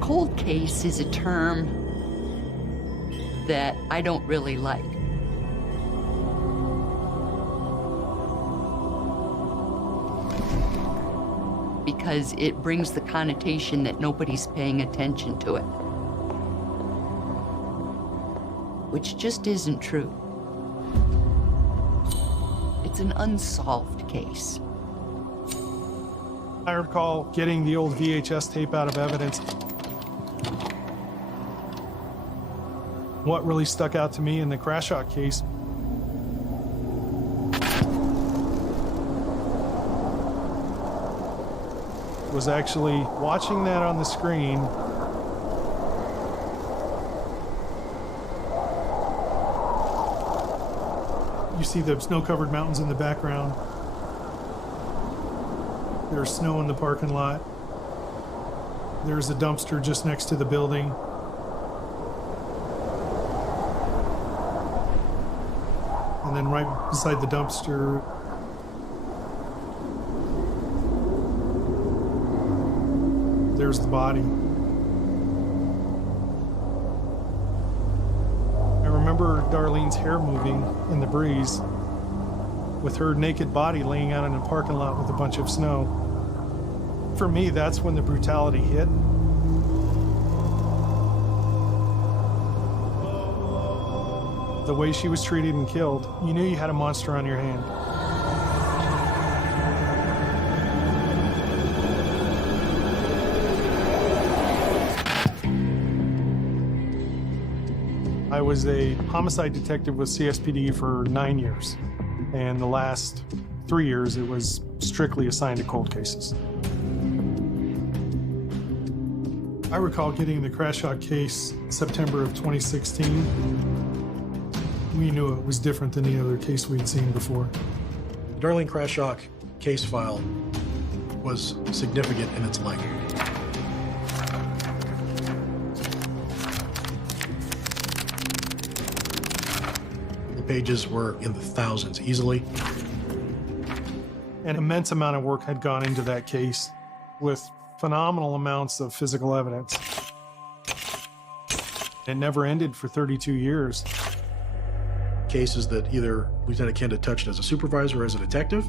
cold case is a term that I don't really like. Because it brings the connotation that nobody's paying attention to it, which just isn't true. It's an unsolved case. I recall getting the old VHS tape out of evidence. What really stuck out to me in the Crashock case was actually watching that on the screen. You see the snow-covered mountains in the background. There's snow in the parking lot. There's a dumpster just next to the building. And then right beside the dumpster, there's the body. I remember Darlene's hair moving in the breeze with her naked body laying out in a parking lot with a bunch of snow. For me, that's when the brutality hit. The way she was treated and killed, you knew you had a monster on your hand. I was a homicide detective with CSPD for 9 years, and the last 3 years it was strictly assigned to cold cases. I recall getting the Crashock case September of 2016. We knew it was different than any other case we'd seen before. The Darlene Crashock case file was significant in its length. The pages were in the thousands easily. An immense amount of work had gone into that case with phenomenal amounts of physical evidence. It never ended for 32 years. Cases that either Lieutenant Kent had touched as a supervisor or as a detective.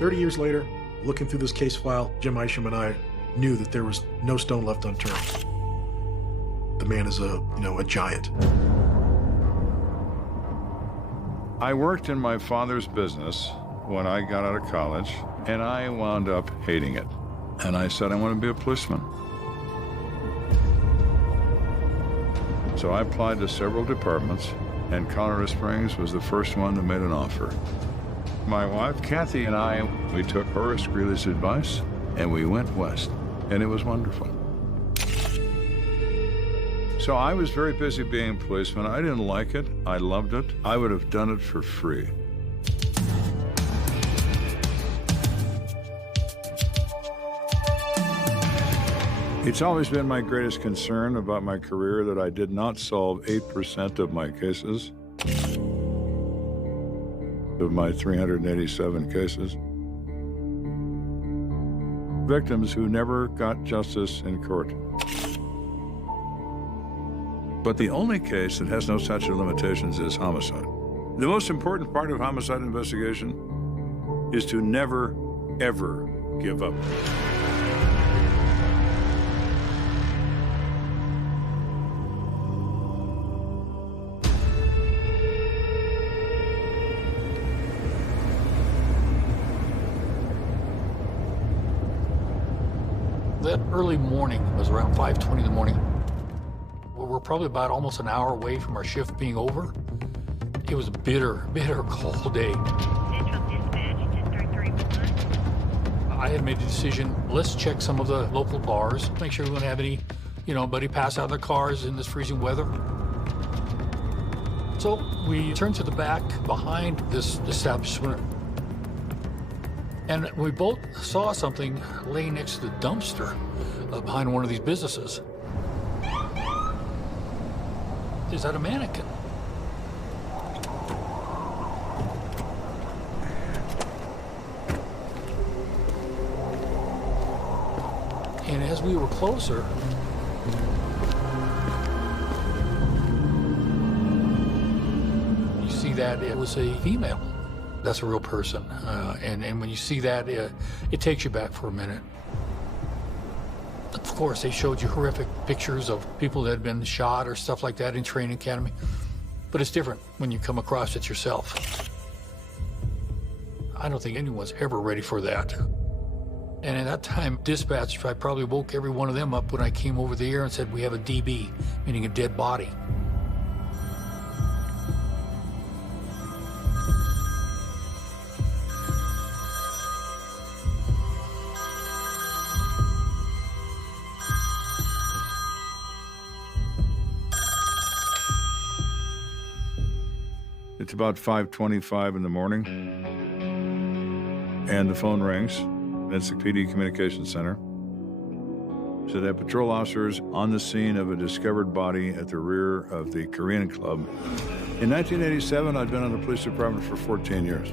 30 years later, looking through this case file, Jim Isham and I knew that there was no stone left unturned. The man is a giant. I worked in my father's business when I got out of college, and I wound up hating it. And I said, I want to be a policeman. So I applied to several departments, and Colorado Springs was the first one that made an offer. My wife, Kathy, and I, we took Horace Greeley's advice, and we went west, and it was wonderful. So I was very busy being a policeman. I didn't like it. I loved it. I would have done it for free. It's always been my greatest concern about my career that I did not solve 8% of my cases, of my 387 cases. Victims who never got justice in court. But the only case that has no statute of limitations is homicide. The most important part of homicide investigation is to never, ever give up. That early morning, it was around 5:20 in the morning. We're probably about almost an hour away from our shift being over. It was a bitter, bitter cold day. Central Dispatch, 1033. I had made the decision, let's check some of the local bars, make sure we don't have any, anybody pass out of their cars in this freezing weather. So we turned to the back behind this establishment, and we both saw something laying next to the dumpster behind one of these businesses. Is that a mannequin? as we were closer, you see that it was a female. That's a real person. And when you see that, it takes you back for a minute. Of course, they showed you horrific pictures of people that had been shot or stuff like that in training academy. But it's different when you come across it yourself. I don't think anyone's ever ready for that. And at that time, dispatch, I probably woke every one of them up when I came over the air and said, we have a DB, meaning a dead body. It's about 5:25 in the morning, and the phone rings. It's the PD Communications Center. So they have patrol officers on the scene of a discovered body at the rear of the Korean Club. In 1987, I'd been on the police department for 14 years.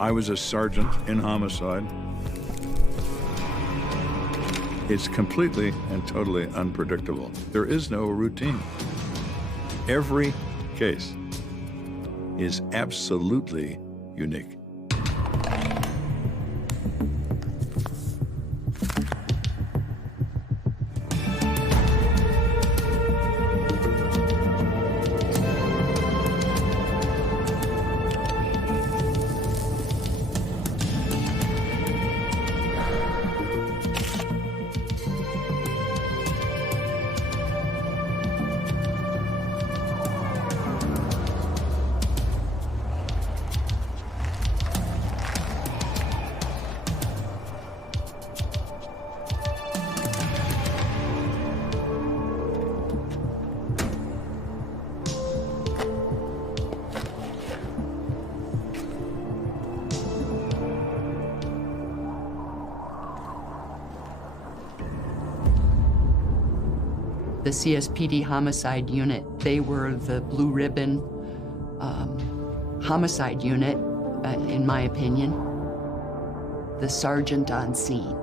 I was a sergeant in homicide. It's completely and totally unpredictable. There is no routine. Every case is absolutely unique. The CSPD Homicide Unit, they were the blue ribbon homicide unit, in my opinion. The sergeant on scene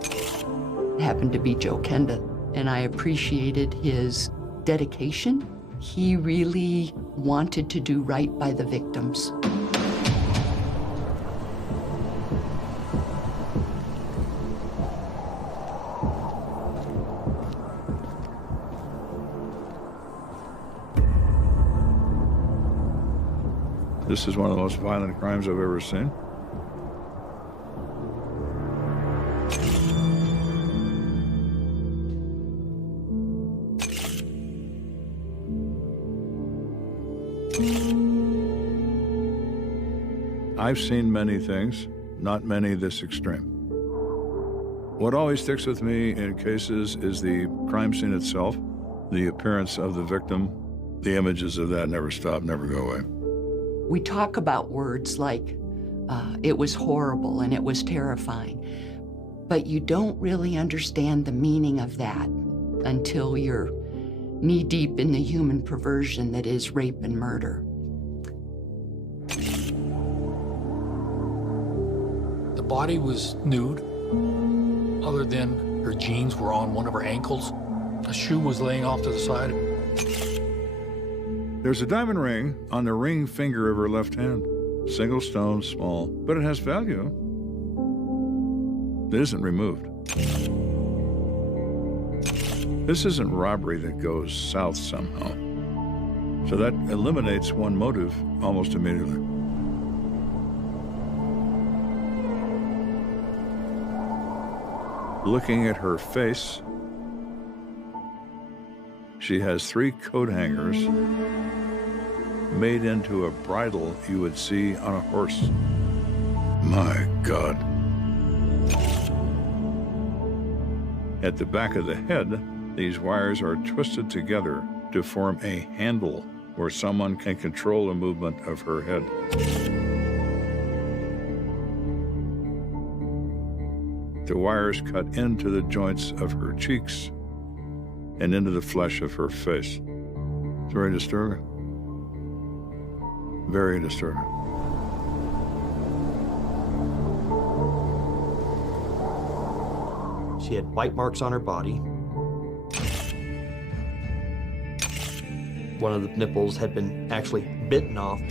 happened to be Joe Kenda, and I appreciated his dedication. He really wanted to do right by the victims. This is one of the most violent crimes I've ever seen. I've seen many things, not many this extreme. What always sticks with me in cases is the crime scene itself, the appearance of the victim. The images of that never stop, never go away. We talk about words like, it was horrible and it was terrifying, but you don't really understand the meaning of that until you're knee-deep in the human perversion that is rape and murder. The body was nude, other than her jeans were on one of her ankles. A shoe was laying off to the side. There's a diamond ring on the ring finger of her left hand. Single stone, small, but it has value. It isn't removed. This isn't robbery that goes south somehow. So that eliminates one motive almost immediately. Looking at her face, she has 3 coat hangers made into a bridle you would see on a horse. My God. At the back of the head, these wires are twisted together to form a handle where someone can control the movement of her head. The wires cut into the joints of her cheeks and into the flesh of her face. It's very disturbing. Very disturbing. She She had bite marks on her body. One of the nipples had been actually bitten off.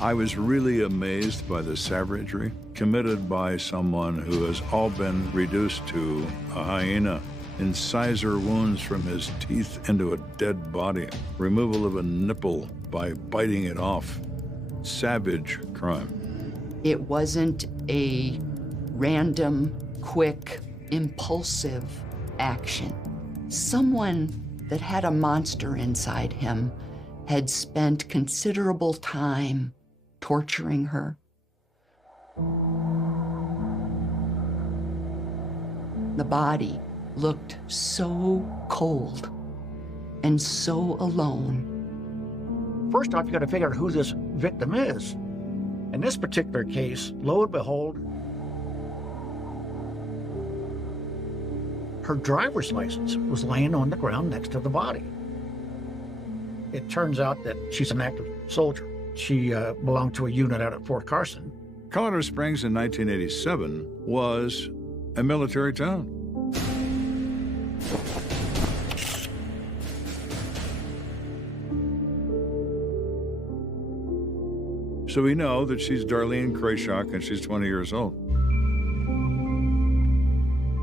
I was really amazed by the savagery committed by someone who has all been reduced to a hyena. Incisor wounds from his teeth into a dead body. Removal of a nipple by biting it off. Savage crime. It wasn't a random, quick, impulsive action. Someone that had a monster inside him had spent considerable time torturing her. The body looked so cold and so alone. First off, you got to figure out who this victim is. In this particular case, lo and behold, her driver's license was laying on the ground next to the body. It turns out that she's an active soldier. She belonged to a unit out at Fort Carson. Colorado Springs in 1987 was a military town. So we know that she's Darlene Krayshak and she's 20 years old.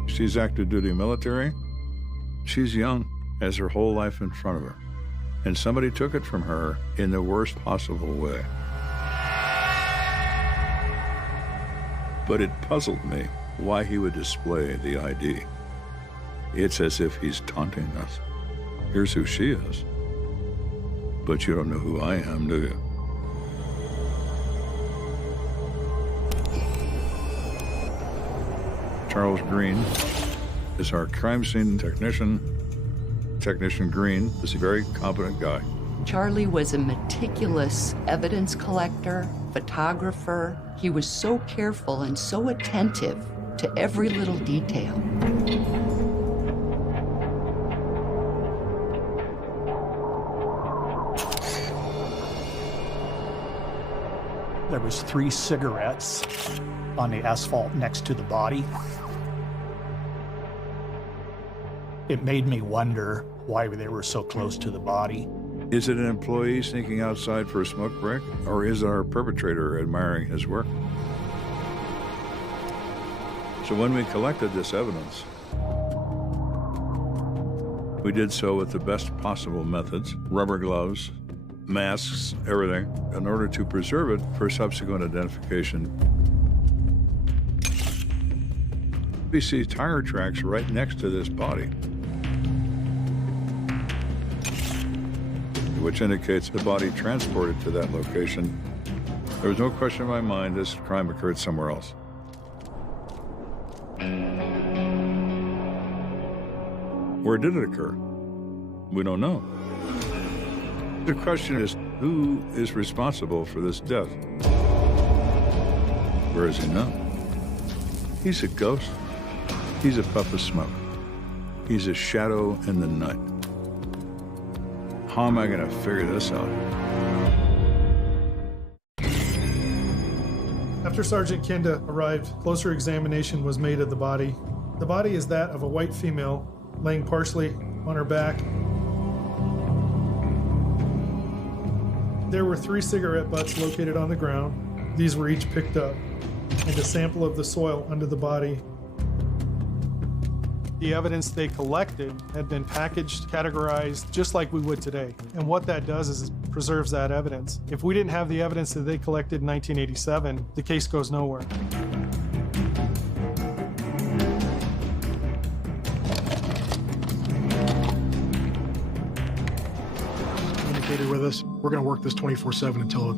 She's active duty military. She's young, has her whole life in front of her. And somebody took it from her in the worst possible way. But it puzzled me why he would display the ID. It's as if he's taunting us. Here's who she is. But you don't know who I am, do you? Charles Green is our crime scene technician. Technician Green is a very competent guy. Charlie was a meticulous evidence collector, photographer. He was so careful and so attentive to every little detail. There was 3 cigarettes on the asphalt next to the body. It made me wonder why they were so close to the body. Is it an employee sneaking outside for a smoke break, or is it our perpetrator admiring his work? So when we collected this evidence, we did so with the best possible methods, rubber gloves, masks, everything, in order to preserve it for subsequent identification. We see tire tracks right next to this body, which indicates the body transported to that location. There was no question in my mind this crime occurred somewhere else. Where did it occur? We don't know. The question is, who is responsible for this death? Where is he now? He's a ghost. He's a puff of smoke. He's a shadow in the night. How am I going to figure this out? After Sergeant Kenda arrived, closer examination was made of the body. The body is that of a white female, laying partially on her back. There were 3 cigarette butts located on the ground. These were each picked up, and a sample of the soil under the body. The evidence they collected had been packaged, categorized, just like we would today. And what that does is it preserves that evidence. If we didn't have the evidence that they collected in 1987, the case goes nowhere. Communicated with us. We're going to work this 24/7 until